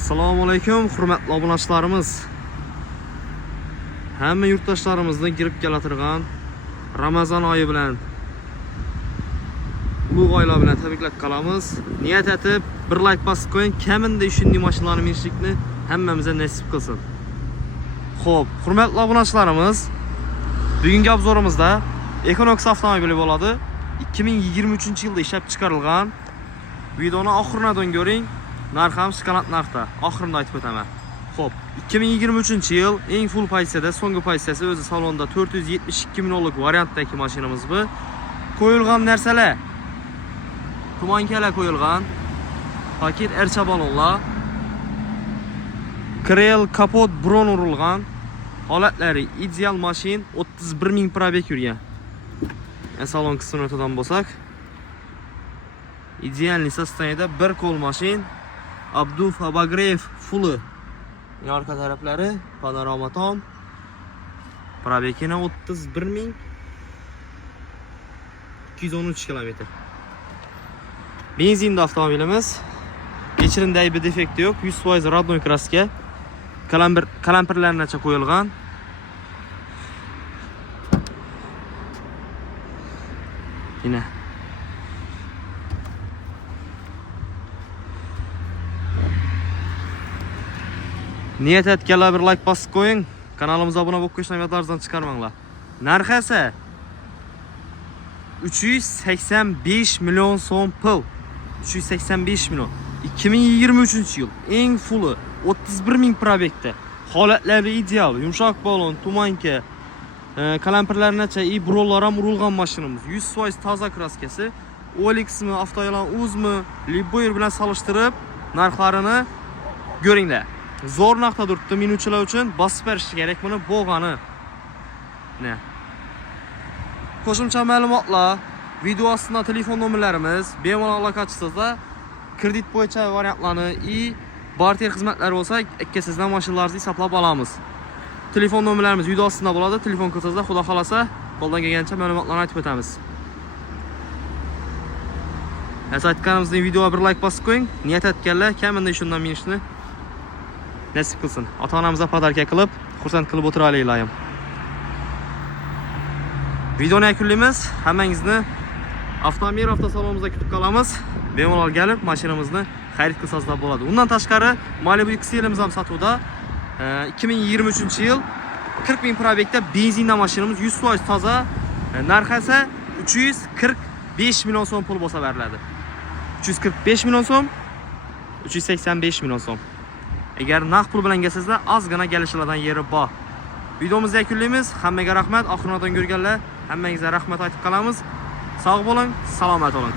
Assalomu alaykum, hurmatli obunachilarimiz. Hamma yurtdoshlarimizni kirib kelatirgan Ramazon oyi bilan ulug' oylar bilan tabriklab qolamiz. Niyat etib bir like bosib qo'ying, kamida shunday mashinalarni minishlikni hammamizga nasib qilsin. Xo'p, hurmatli obunachilarimiz, bugungi obzorimizda Equinox avtomobili bo'ladi. 2023-yilda ishlab chiqarilgan. Videoni oxiridan ko'ring. Narx ham shokolad narxda. Oxirini aytib o'taman. Xo'p, 2023-yil eng full pozitsiyada, so'nggi pozitsiyasi o'zi salonda 472 millionlik variantdagi mashinamiz bu. Qo'yilgan narsalar tumankalar qo'yilgan. Paket ercha balonlar. Krel kapot bron urilgan. Holatlari ideal mashin, 31 ming probeg yurgan. Salon qismini o'tadan bo'lsak, idealniy состоянияda bir qo'l mashin, Abduf Abagreyev fulli. Arka taraflari panorama tom. Probegina 31.213 km. Benzinli avtomobilimiz. Ichida bir defekt yo'q, 100% родной kraska. Kalamperlargacha qo'yilgan. Yine. Niyat etganlar bir like bosib qo'ying. Kanalimizga obuna bo'lib qo'shnalardan chiqarmanglar. Narxi esa 385 million so'm pul. 385 million. 2023-yil eng fulli 31 ming probegda. Holatlari ideal, yumshoq balon, tumanka, kalamperlargacha brollar ham urilgan mashinamiz. 100% toza kraskasi. Olixmi, avtoyalan o'zmi, Liboyer bilan solishtirib narxlarini ko'ringlar. Zo'r narxda turibdi minuvchilar uchun bosib berish kerak buni bo'lgani. Ne? Qo'shimcha ma'lumotlar, video ostida telefon nomerlarimiz, bemalol aloqa qilsangizda kredit bo'yicha variantlarni barter xizmatlari bo'lsa, ikkisizdan mashinalarni hisoblab olamiz. Telefon nomerlarimiz video ostida bo'ladi. Telefon qilsangizda, xudo xolasa, qo'ldan kelgancha ma'lumotlarni aytib o'tamiz. Aytganimizning videoga bir like bosib qo'ying. Niyat etganlar kamida shundan minishni nasib qilsin. Ota-onamizga podarka qilib, xursand qilib o'tiraylik. Videoni yakunlaymiz. Hammangizni Avtomir avtosalonimizda kutib qolamiz. Bemalol kelib mashinamizni xarid qilsangiz bo'ladi. Undan tashqari Malibu XL'imiz ham sotuvda. 2023-yil 40 ming probegda benzinli mashinamiz 100% toza. Narxi esa 345 million so'm pul bo'lsa beriladi. 345 million so'm, 385 million so'm. Agar naqd pul bilan kelsangizlar, ozgina kelishlardan yeri bor. Videomizni yakunlaymiz. Hammaga rahmat. Oxiridan ko'rganlar, hammangizga rahmat aytib qolamiz. Sog' bo'ling, salomat bo'ling.